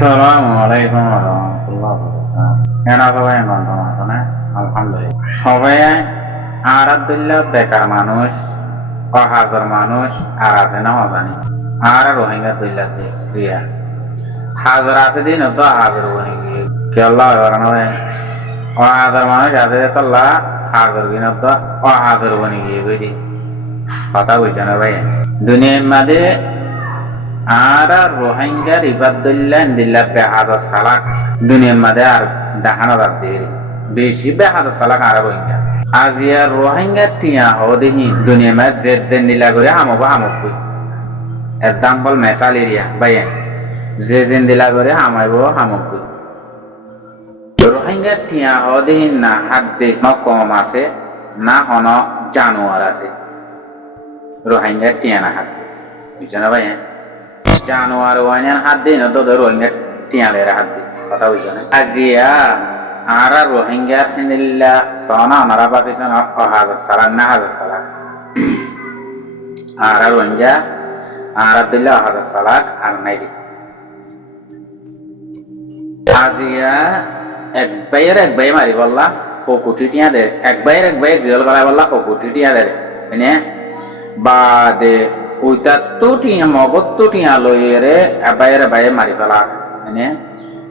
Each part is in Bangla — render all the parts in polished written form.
Assalamualaikum warahmatullahi wabarakatuh. Enak সবাই বন্ধু আছে না? আলহামদুলিল্লাহ। সবাই আরাদুল্লাহ বেকার মানুষ, হাজার মানুষ আর আছে না জানি। আর রোহিঙ্গা দুল্লাহ দিয়া। হাজার আছে দিন তো হাজার রোহিঙ্গা। কি আল্লাহ বারানো হাজার মানুষ আছে তো আল্লাহ হাজার দিন তো হাজার রোহিঙ্গা কইদি। কথা বুঝছেন ভাই? দুনিয়ার মাঝে আর রোহিঙ্গার ইবাদুল্লাহ দিল্লা বেহাদর সালাক দুনিয়ার মাঝে আর দেখানো রাখতে বেশি বেহাদর সালাক আর রোহিঙ্গা আজিয়া রোহিঙ্গা টিয়া হদিহি দুনিয়ার মাঝে জেদ জেদ নীলা করে হামব হামব এক্সাম্পল মেসাল এরিয়া ভাইয়া যে জেন দিলা করে হামাইব হামব রোহিঙ্গা টিয়া হদিহি না হাত দে ন কম আছে না হন জানোয়ার আছে রোহিঙ্গা টিয়া না হাত বুঝছেন ভাইয়া জানোয়ার ওয়ানের হাত দিই না তো রোহিঙ্গা টিয়ালের হাত দিই কথা বুঝছো না আজিয়া আর রোহিঙ্গা ফেনিল্লা সনা ওনারা পাকিস্তান হাজার সালাক না হাজার সালাক আর রোহিঙ্গা আর দিল্লা হাজার সালাক আর নাই দি আজিয়া এক ভাইয়ের মারি বললা ও কোটি টিয়া দে এক ভাইয়ের জিয়ল গলায় বললা ও কোটি টিয়া দে এনে বাদে ওইটা তো টিয়া মগত তো টিয়া লইরে বাইরে বাইরে মারি ফেলা মানে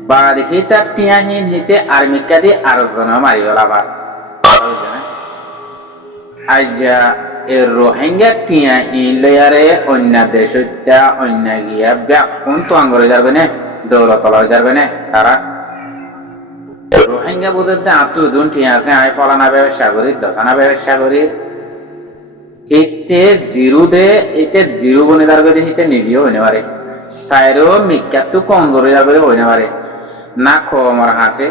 বা দেখি তার টিয়া হিন হিতে আর্মিকা দিয়ে আর জন মারি ফেলা বা আইজা এর রোহিঙ্গা টিয়া ইন লইয়ারে অন্য দেশ অন্য গিয়া ব্যাকুন তো আঙ্গরে যাবে না দৌলতলা যাবে না তারা রোহিঙ্গা বুঝতে আত্মু দুন টিয়া আছে আই ফলানা ব্যবসা করি দশানা ব্যবসা করি এতে জিরো দে এতে জিরো বনে দাঁড় করে এতে নিজেও হইতে পারে সাইরও মিক্কাত কম করে দাঁড় করে হইতে পারে না খবর হাসে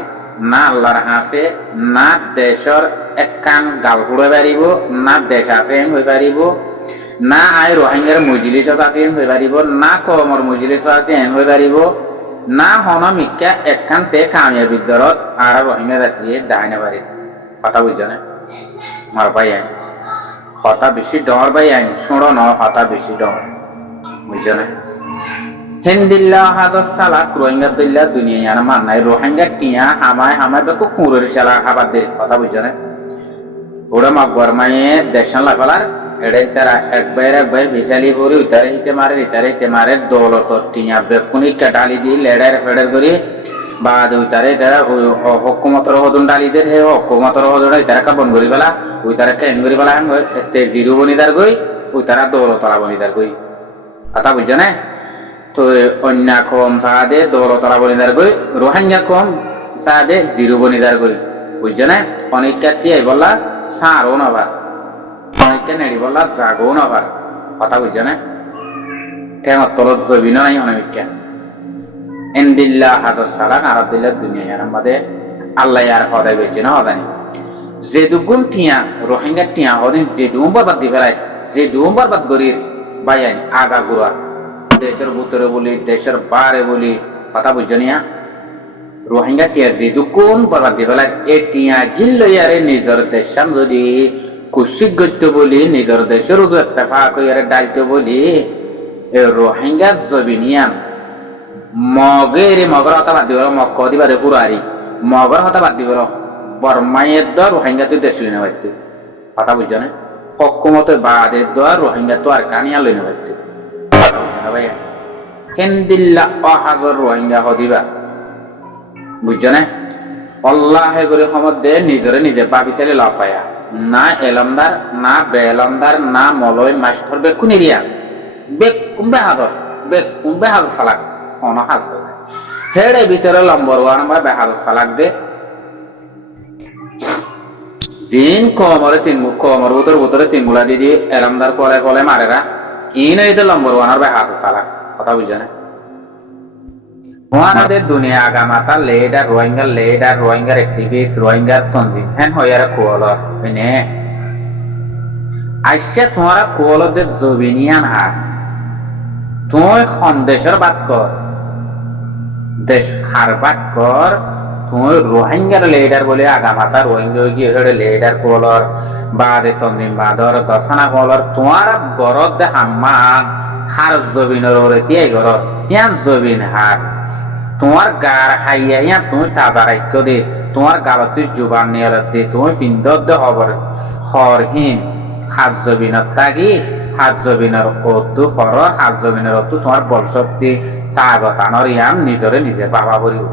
না আল্লাহর হাসে না দেশের এক কান গাল ফুড়ে পারিব না দেশ আছে হয়ে পারিব না আই রোহিঙ্গার মজলিস আছে হয়ে পারিব না কমর মজলিস আছে হয়ে পারিব না হন মিক্কা এক কান তে কামিয়াবির দরত আর রোহিঙ্গা জাতিয়ে দাঁড়াইতে পারে কথা বুঝছো না আমার ভাই হতা বেশি ডর ভাই আইন শুনো ন হতা বেশি ডর বুঝছো না হিন্দিল্লা হাজার সালাক রোহিঙ্গা দিল্লা দুনিয়া ইয়ার মান নাই রোহিঙ্গা টিয়া হামায় বেকু কুঁড়ের সালা খাবার দে কথা বুঝছো না ওরা মাগবার মায়ে দেশান লাগালার এড়ে তারা এক ভাই ভিসালি করে উতারে হিতে মারে দৌলত টিয়া বেকুনি কাটালি দি লেডার ফেডার করে বাদ উতারে তারা হকুমতর হদুন ডালি দে হে হকুমতর হদুন তারা কাবন করি বেলা ওই তারা কেন করি বেলা তে জিরো বনিদার গই ওই তারা দৌলতলা বনিদার গই কথা বুঝছো না তো অন্য কম সাহাদে দৌলতলা বনিদার গই রোহিঙ্গা কম সাহাদে জিরো বনিদার গই বুঝছো না অনেক কাটি আই বললা সারও নাবা অনেককে নেড়ি বললা জাগও নাবার কথা বুঝছো না কেন তলত জবিন নাই অনেককে এন্দিল্লা হাজার সালাক আরব দিল্লা দুনিয়া আমাদের আল্লাহ আর হদাই বেছে না হদানি যে দুগুণ টিয়া রোহিঙ্গা টিয়া হদিন যে ডুম বরবাদ দি ফেলাই যে ডুম বরবাদ করির বাইন আগা গুড়া দেশের ভিতরে বলি দেশের বারে বলি কথা বুঝছো নিয়া রোহিঙ্গা টিয়া যে দুগুণ বরবাদ দি ফেলাই এ টিয়া গিল লইয়ারে নিজের দেশান যদি কুশিক গত্য বলি নিজের দেশের একটা ফাঁক হইয়ারে ডালতে বলি এ রোহিঙ্গা জবিনিয়ান মগের হতা বাদ দিব মগ কদি বাদে পুরারি মগর হতা বাদ দিব বর্মাইয়ের দর রোহিঙ্গা তুই দেশ লইনে পারত কথা বুঝছো না হকুমত বাদের দর রোহিঙ্গা তো আর কানিয়া লইনে পারত ভাই হিন্দিল্লা অহাজর রোহিঙ্গা হদিবা বুঝছো না অল্লাহে করে ক্ষমত দে নিজরে নিজে বাপি চাইলে লাভ পায়া না এলমদার না বেলমদার না মলয় মাস্টার বেকুন এরিয়া বেকুম্বে হাজার সালাক হেড়ে ভিতরে লম্বর ওয়ান বা বেহাদ সালাক দে জিন কমর ভিতরে তিনগুলা দিয়ে এলামদার কলে কলে মারেরা ইন এই লম্বর ওয়ানের বেহাদ সালাক কথা বুঝছো না ওয়ানাদের দুনিয়া আগামাতা লেডার রোহিঙ্গার অ্যাক্টিভিস্ট রোহিঙ্গার তঞ্জিম হ্যান হইয়ারে কুয়ালর এনে আইসা তোমারা কুয়ালদের জবিনিয়ান হার তুই সন্দেশের বাদ কর দেশ হারবাদ কর তুই রোহিঙ্গার লিডার বলে আগামাতা রোহিঙ্গা গিয়ে হেড়ে লিডার কোলর বাদে তন্দিম বাদর দশানা কোলর তোমার গরত দে হাম্মান হার জবিনের ওরে তিয়াই গরত ইয়ান জবিন হার তোমার গার হাইয়া তুমি তাজা রাখ্য দে তোমার গালত তুই জুবান নিয়ে দে তুমি ফিন্দর দে হবর হরহীন হাত জবিনত তাগি হাত জবিনের অতু ফর হাত জবিনের অতু তোমার বল শক্তি তাগত আনর ইয়াম নিজরে নিজে বাবা বলিব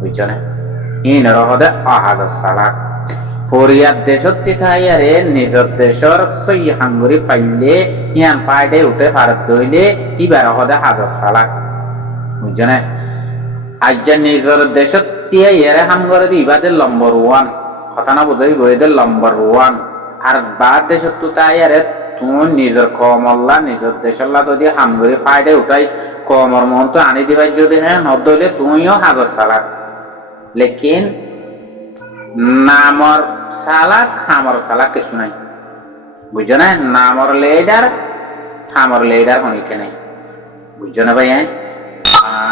বুঝছো না ইনর হদে অহাজর সালাক ফরিয়ার দেশত তিথাইয়ারে নিজর দেশর সই হাঙ্গুরি ফাইলে ইয়ান ফাইডে উঠে ফারত দইলে ইবার হদে হাজর সালাক বুঝছো না আজ্জা নিজর দেশত তিয়া ইয়ারে হাঙ্গরে ইবাদের নম্বর ওয়ান কথা না বুঝাই বইদের নম্বর ওয়ান আর বাদ দেশত তো তাইয়ারে তুমি নিজের কমল্লা নিজের দেশল্লা যদি হাঙ্গরি ফাইডে উঠাই কমর মন তো আনি দিবাই যদি হ্যাঁ নদলে তুমিও হাজর সালাক লেকিন নামর সালাক হামর সালাক কিছু নাই বুঝছো না নামর লেডার হামর লেডার হনিকে নাই বুঝছো না ভাই হ্যাঁ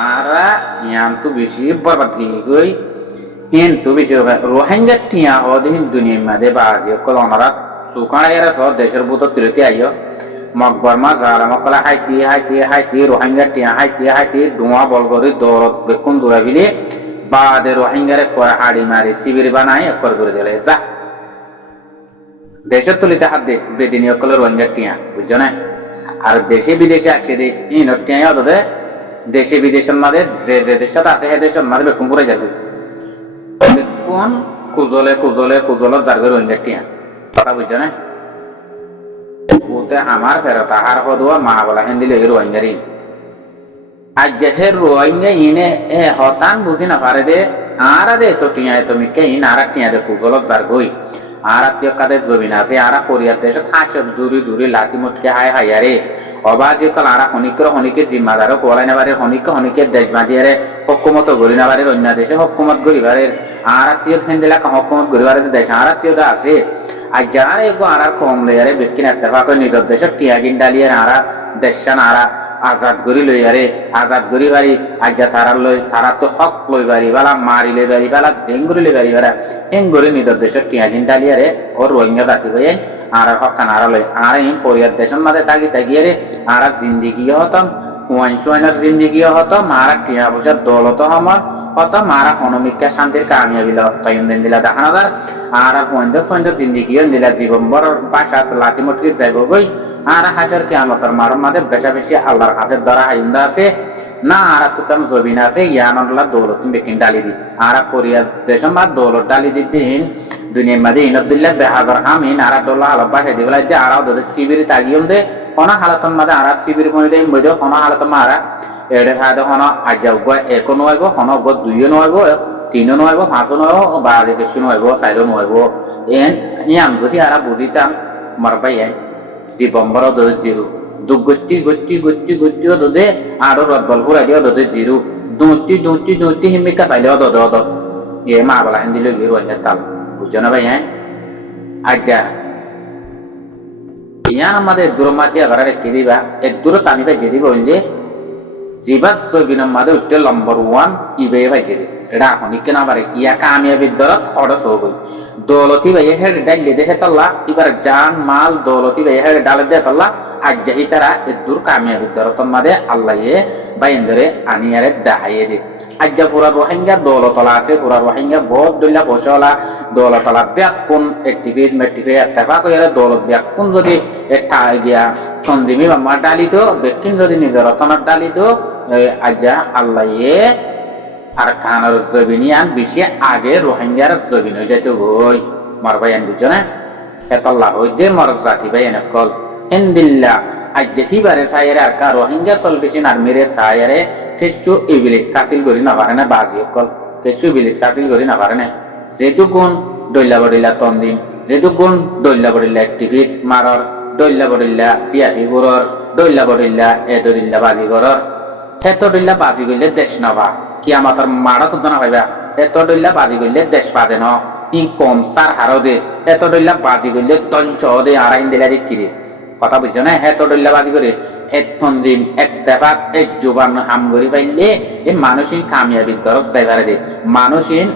আরা ইয়াম তো বেশি বরবাদ গিয়ে গই হিন তো বেশি রোহিঙ্গা টিয়া হদিন দুনিয়ার মাঝে বাজি কলনারা সুকানা এরা সব দেশের বুতর তিলতি আইও মকবরমা যারা মকলা হাইতি রোহিঙ্গা টিয়া হাইতি ডুয়া বলগরি দৌলত বেকুন দৌড়াবিলে বাদে রোহিঙ্গারে করে হাড়ি মারি শিবির বানাই একর করে দিলে যা দেশের তুলিতে হাত দে বেদিনী অকল রোহিঙ্গা টিয়া বুঝছো না আর দেশে বিদেশে আসছে দে ইন টিয়া হতো দেশে বিদেশের মাঝে যে যে দেশের আছে সে দেশের মাঝে বেকুন করে যাবে বেকুন কুজলে যার করে রোহিঙ্গা টিয়া কথা বুঝছো না ওতে আমার ফেরত আহার হদুয়া মা বলা হেন দিলে রোহিঙ্গারি আজ যেহের রোহিঙ্গা ইনে এ হতান বুঝি না পারে দে আরা দে তো টিয়া তুমি কে ইন আরা টিয়া দে কুজলত যার গই আরা টিয়া কাদের জমিন আছে আরা ফরিয়াদ দেশে থাসব দূরি লাতি মুটকে হায় আরে অবাজি কল আরা হনিকে জিম্মাদারও কোলাই নাবারে হনিকে দেশ বাঁধিয়ারে হকুমত গড়ি নাবারে অন্য দেশে হকুমত গড়িবারে আরা টিয়া ফেন্দিলা হকুমত গড়িবারে দেশ আরা টিয়া আছে আর যারা এগো আর কম লইয়ারে বেকিন একটা নিজের দেশের টিয়াগিন ডালিয়ার আরা দেশান আরা আজাদ করি লইয়ারে আজাদ করি বাড়ি আজ্জা তারা তো হক লই বাড়ি বালা মারি লই বাড়ি বালা জেঙ্গুরি লই বাড়ি বাড়া এঙ্গুরি নিজের দেশের টিয়াগিন ডালিয়ারে ওর রোহিঙ্গা জাতি হয়ে আর হকান আরা লই আর এই ফরিয়াদ দেশের মাঝে তাগিয়ারে আর জিন্দিগি হতম ওয়াইনের জিন্দিগি হতম আর টিয়া বসার দৌলত হমর হত মারা হনমিকা শান্তির কামিয়াবিলা অত্যয়ন দিন দিলা দেখানাদার আর পয়েন্ট জিন্দিগিও দিলা জীবন বড় বাসা লাতি মটকি যাইব গই আর হাজার কিয়ামতের মারুর মাঝে বেশি আল্লাহর হাজার দ্বারা হাইন্দা আছে না আর তুকাম জবিন আছে ইয়ানুল্লাহ দৌলত বেকিন ডালি দি আর ফরিয়াদ দেশম বা দৌলত ডালি দিন দুনিয়ার মাঝে ইনবদুল্লাহ বেহাজার আমিন আর ডল্লাহ আলাপ বাসাই দিবলা যে আর ওদের শিবির তাগিয়ম দে কোন হালাতন মাঝে আর শিবির মনে দেয় মধ্যে কোন হালাতন মারা এডে সাথে হন আজ্জা একো নয় হন দুইও নয় তিনও নয় পাঁচও নয় বা বেশি নয় চাইরও নয় এন ইয়াম যদি আর বুঝিতাম মারবাই জীবন বড় দোদে জিরু গতি দোদে আরো রদবল ঘুরাই দিও দোদে জিরু দুটি হিমিকা চাইলেও দোদে এ মা বলা হেন দিলে গিয়ে রোহিঙ্গা তাল বুঝছো না ভাই হ্যাঁ আজ্জা ইয়ান আমাদের দূরমাতি আবার রেখে দিবা এক দূরে টানি ভাই যে দিবা যে জিবাত জবিনের মাঝে উঠতে নম্বর ওয়ান ইবে ভাই যে এটা এখন কেনা পারে ইয়া কামিয়াবির দরত খরচ হবই দৌলতি ভাই হেড ডাইলে দেখে তাল্লা এবার জান মাল দৌলতি ভাই হেড ডালে দে তাল্লা আজ্জাহি তারা এক দূর কামিয়াবির দরত মাঝে আল্লাহ বাইন্দরে আনিয়ারে দাহাইয়ে দে আজ্জা পুরা রোহিঙ্গা দৌলতলা আছে পুরা রোহিঙ্গা বহুত দইলা বসলা দৌলতলা ব্যাকুন একটিভিজ মেট্রিকে এত্তেফা কইরা দৌলত ব্যাকুন যদি একটা গিয়া সঞ্জিমি বাম্মা ডালিত বেকিন যদি নিজের রতনার ডালিত আজ্জা আল্লাহ আর কানার জবিনিয়ান বেশি আগে রোহিঙ্গার জবিন হয়ে যেত গই মারবাইয়ান বুঝছো না এতল্লাহ হইতে মর জাতি ভাই এনে কল হিন্দিল্লা আজ্জা হিবারে সাইরে আর কা রোহিঙ্গা চলবেছেন আর মেরে সাইরে কিছু ইবিলিস হাসিল করি না পারে না বাজি কল কিছু ইবিলিস হাসিল করি না পারে না যেহেতু গুণ দৈল্লা বডিল্লা তন্দিম যেহেতু গুণ দৈল্লা বডিল্লা একটিভিস্ট মারর দৈল্লা বডিল্লা সিয়াসি গুরর দৈল্লা বডিল্লা এদরিল্লা বাজি গরর হেত দৈল্লা বাজি গইলে দেশ নবা কি আমাদের মারা তো না ভাইবা এত দৈল্লা বাজি গইলে দেশ পাদে ন ই কম সার হারো দে এত দৈল্লা বাজি গইলে তঞ্চ দে আড়াইন দিলা কিরে কথা বুঝছো না হেত দৈল্লা বাজি করে এতদিন একতেফাক এক জুবান হামগরি পাইলে এই মানুষিন কামিয়াবির তরফ যাইবারে দে মানুষিন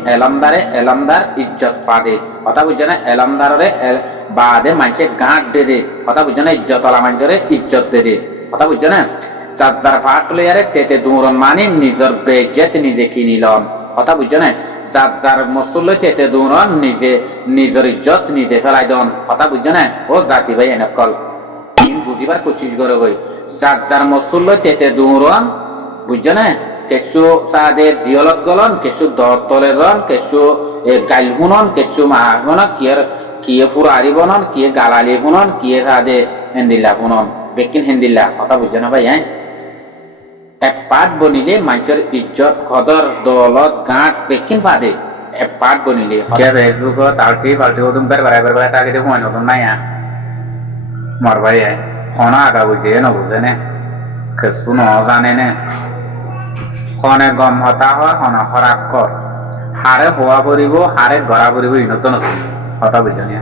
এলামদার ইজ্জত পাদে কথা বুঝছো না এলামদারে বাদে মানুষের গাঁট দে কথা বুঝছো না ইজ্জত আলা মানুষের ইজ্জত দে কথা বুঝছো না যার ফাট লইয়ারে তেতে দৌড়ন মানে নিজের বেজেত নিজে কিনিলন কথা বুঝছো না যার মসুল তেতে দৌড়ন নিজের ইজ্জত নিজে ফেলাই দন কথা বুঝছো না ও জাতি ভাই এনেকল বুঝিবার কোশিশ করে গই যার মসুল তেতে দৌড়ন বুঝছো না কেসু সাদের জিয়লত গলন কেসু দলে জন কেসু গাইল শুনন কেসু মাহন কিয়ে ফুরারি বনন কিয়ে গালালি শুনন কিয়ে সাদে হেন্দিল্লা শুনন বেকিন হেন্দিল্লা কথা বুঝছো না ভাই হ্যাঁ এক পাট বনিলে মানুষের ইজ্জত কদর দৌলত গাঁট বেকিন ফাদে এক পাট বনিলে ফেসবুকত আলটি পাল্টি ওদম বের তাকে দেখুন নতুন নাই মর ভাই হনা আগা বুঝে নবুঝে নে কেসু ন জানে নে হনে গম হতা হয় হন হরাক কর হারে হওয়া পড়িব হারে গড়া পড়িব নতুন আছে কথা বুঝনি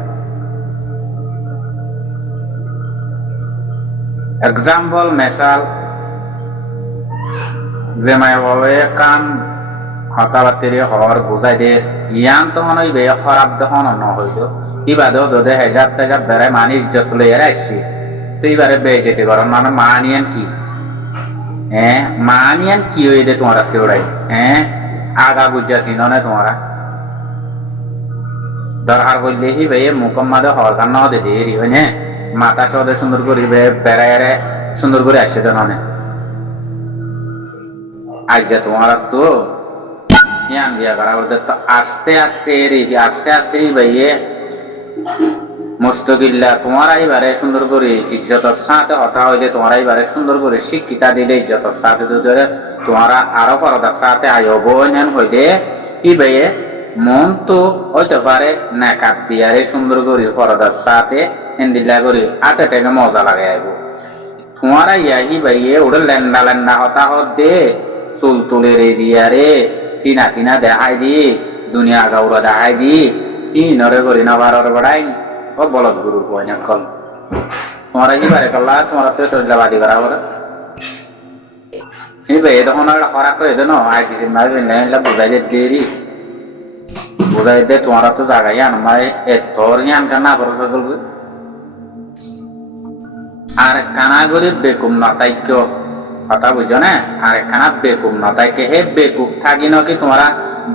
এক্সাম্পল মেসাল যে মাই বলে কাম হতাবাতির হর বুঝাই দে ইয়ান তো হন বে খরাব দহন ন হইল ইবাদও দদে হেজাব তেজাব বেড়ে মানি ইজ্জত লইয়ার আসছি তো এবারে বে যেতে গরম মানে মানিয়ান কি হ্যাঁ মানিয়ান কি হয়ে দে তোমার কেউড়াই হ্যাঁ আগা বুঝাছি না তোমারা দরকার বললে হি ভাই মুকম্মাদে হওয়ার কারণ দে দেরি হয় না মাথা সদে সুন্দর করে বেড়ায় সুন্দর করে আসছে তো ননে আজ তোমার তো জ্ঞান দিয়া করা বলতে তো আস্তে আস্তে ভাইয়ে মুস্তকিল্লা তোমার এইবারে সুন্দর করে ইজ্জতের সাথে হতা হইলে তোমার এইবারে সুন্দর করে শিক্ষিতা দিলে ইজ্জতের সাথে ধরে তোমারা আরো পরদার সাথে আয়ব হইলে কি ভাইয়ে মন তো হইতে পারে নাকাত দিয়ারে সুন্দর করে পরদার সাথে হেন্দিল্লা করে আতে টেকে মজা লাগে আইব তোমারা ইয়াহি ভাইয়ে ওটা লেন্ডা হতা দে চুল তুলে রে দিয়ারে চিনা দেখাই দি দুনিয়া গাউরা দেখাই দি নরে করি না বারর বাড়াই ও বলদ গুরু কইনা কল তোমরা কি বারে কল্লা তোমরা তো সজলাবাদি করা বলে এই বে তখন আর খরা কই দেন আইসি মাঝে নেলা বুঝাই দেরি বুঝাই দে তোমরা তো জায়গায় আন মাই এ তোর জ্ঞান কানা বড় সকল আর কানা গরিব বেকুম না তাইক্য কথা বুঝো না আর একখানা বেকুব না তাই কে হে বেকুব থাকি নাকি তোমরা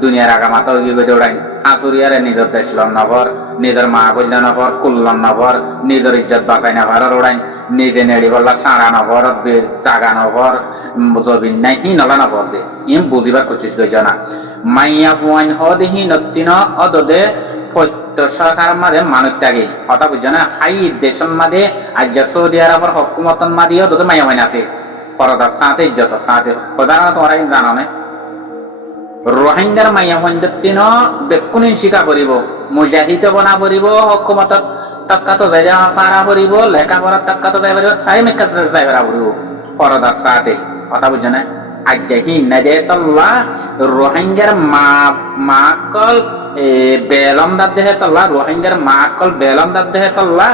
দুনিয়ার আগা মাথা উগি গই দৌড়াই আসুরিয়ারে নিজের দেশ লন নভর নিজের মা বললে নভর কুল্লন নভর নিজের ইজ্জত বাঁচাই নভর ওড়াই নিজে নেড়ি বললা সাড়া নভর জাগা নভর জবিন নাই হি নলা নভর দে ইম বুঝিবার কোশিশ কইছ না মাইয়া বুয়াইন হদে হি নত্তিন অদদে ফত্য সরকার মাঝে মানুষ ত্যাগে কথা বুঝছো না হাই দেশের মাঝে আজ সৌদি আরবের হকুমতন মাঝে অদদে মাইয়া মাইন আছে পরদার সাথে ইজ্জতের সাথে উদাহরণ তোমরা জানো না রোহিঙ্গার মাইয়া হইন বেকুনি শিকা করিব মুজাহিদ বনা করিব হকুমত তক্কাত যাই পারা করিব লেখাপড়ার তক্কাত যাই পারিব সাই মেকা যাই পারা করিব পরদার সাথে কথা বুঝছো না আজ হিন্না দে তল্লা রোহিঙ্গার মাকল বেলম দাদ দেহে তল্লা রোহিঙ্গার মাকল বেলম দাদ দেহে তল্লা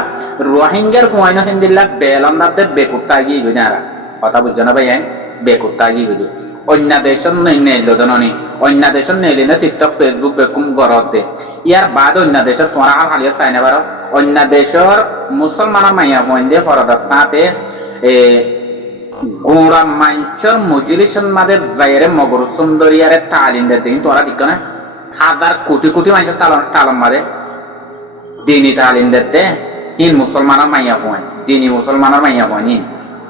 রোহিঙ্গার ফুয়াইন হিন্দিল্লা বেলম দাদ দে বেকুত্তা গিয়ে গুনারা কথা বুঝছো না ভাই বেকুত্তা গিয়ে গুজু অন্য দেশন নেইলো দননি অন্য দেশন নেইলি না টিকটক ফেসবুক বেকুম গরত দে ইয়ার বাদ অন্য দেশের তোমরা হালিয়া চাই না বারো অন্য দেশের মুসলমানের মাইয়া বইন দে ফরদার সাথে গোড়া মাঞ্চর মজলিসন মাদের যাইরে মগর সুন্দরিয়ারে তালিম দে দিন তোরা ঠিক না হাজার কোটি মানুষের তালম মারে দিনী তালিম দে হিন মুসলমানের মাইয়া বইন দিনী মুসলমানের মাইয়া বইন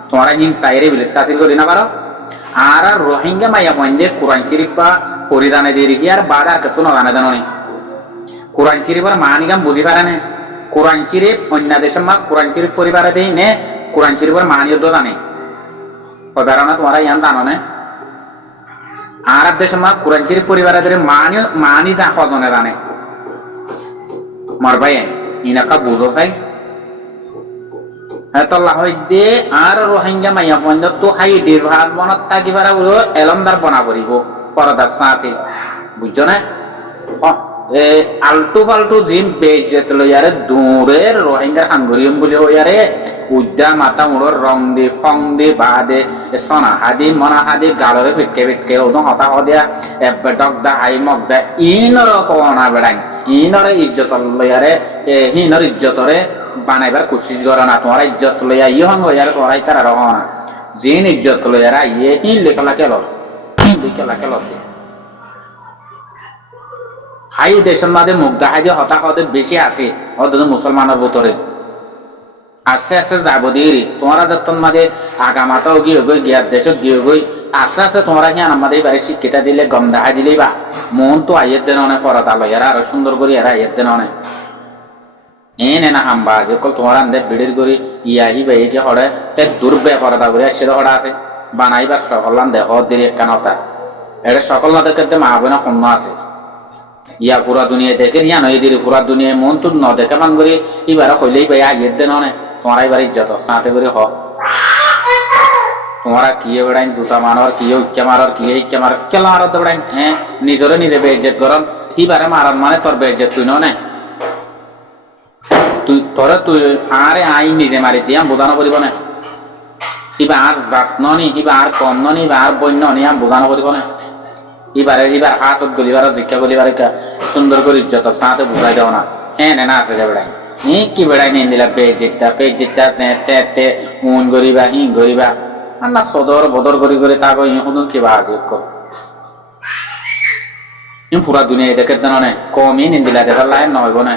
তোমরা হিন চাইরে বিলিস হাসিল করি না পারো আর রোহিঙ্গা মাইয়া বইন্দে কোরআন শরীফা পরিধানে দিয়ে রেখি আর বাদ আর কিছু নজানে জানো নি কোরআন শরীফের মানিগাম বুঝি পারে না কোরআন শরীফ অন্য দেশের মা কোরআন শরীফ পরিবারে দেই নে কোরআন শরীফের মানিয়ত জানে উদাহরণ তোমরা ইয়ান জানো না আর দেশের মা কোরআন শরীফ পরিবারে দিয়ে মানি যা কজনে জানে মার ভাই ইনাকা বুঝো চাই তল্লা হইতে আর রোহিঙ্গা মাইয়া বন্ধ তো হাই ডিভার বনত থাকি পারা বলো এলমদার বনা করিব পরদার সাথে বুঝছো না আলটু ফালটু জিম বেজে লইয়ারে দূরের রোহিঙ্গার হাঙ্গরিয়ম বলে হইয়ারে উদ্যা মাথা মুড়োর রং দি ফং দি বা দে সোনা হাদি মনা হাদি গালরে ফিটকে ওদম হতা হদিয়া ডক দা হাই মগ দা ইনর হওয়া বেড়াই ইনর ইজ্জত লইয়ারে হিনর ইজ্জতরে বানাইবার কোশিশ করো না তোমার ইজ্জত লইয়া ইয়ে হঙ্গ ইয়ার তোরাই তারা রহ না জিন ইজ্জত লো এরা ইয়ে হিন লেখলা কেল লিখলা কেল হাই দেশের মাঝে মুগ্ধা হাই যে হতাশ হতে বেশি আছে অথচ মুসলমানের ভিতরে আস্তে আস্তে যাব দিয়ে তোমরা যতন মাঝে আগামাতাও গিয়ে গই গিয়ার দেশত গিয়ে গই আস্তে আস্তে তোমরা কি আমাদের বাড়ি শিক্ষিতা দিলে গম দেখা দিলেই বা মন তো আইয়ের দেন অনেক পরতা লয় এরা আরো সুন্দর করে এরা আইয়ের দেন অনেক এনে না হাম্বা যে কল তোমার আন্দে বিড়ির করে ইয়াহি বা একে হড়ে এর দুর্বে পরতা করে সেটা হড়া আছে বানাইবার সকল দেহ দিলে কানতা এটা সকল না দেখতে মা বোনা শূন্য আছে ইয়া পুরা দুনিয়া দেখে ইয়া নয় দিদি পুরা দুনিয়ায় মন তো ন দেখে মান করি এবার হইলেই ভাই আইয়ের দেন অনেক তোমার এবার ইজ্জত সাথে করে হ তোমরা কি বেড়াইন দুটা মানর কি ইচ্ছা মারর কি ইচ্ছা মার চল মারত বেড়াইন হ্যাঁ নিজরে নিজে বেইজ্জত করন এবারে মারান মানে তোর বেইজ্জত তুই নে তুই তোরে তুই আরে আই নিজে মারি দিয়া বোঝানো করিব না এবার আর জাত ননি এবার আর কম ননি বা আর বন্য নি আম বোঝানো করিব না এবার হাসত গলিবার শিক্ষা গলিবার সুন্দর করে ইজ্জত সাথে বুঝাই দেও না হ্যাঁ না আসে যা বেড়াই কি বেড়াই নিয়ে নিলা বেইজ্জতটা ফেইজ্জতটা তে উন গরিবা হিং গরিবা আর না সদর বদর করি করে তা কই হুদুন কি বা দেখ পুরা দুনিয়া দেখে দেন কমই নিন্দিলা দেখার লাইন নহইব না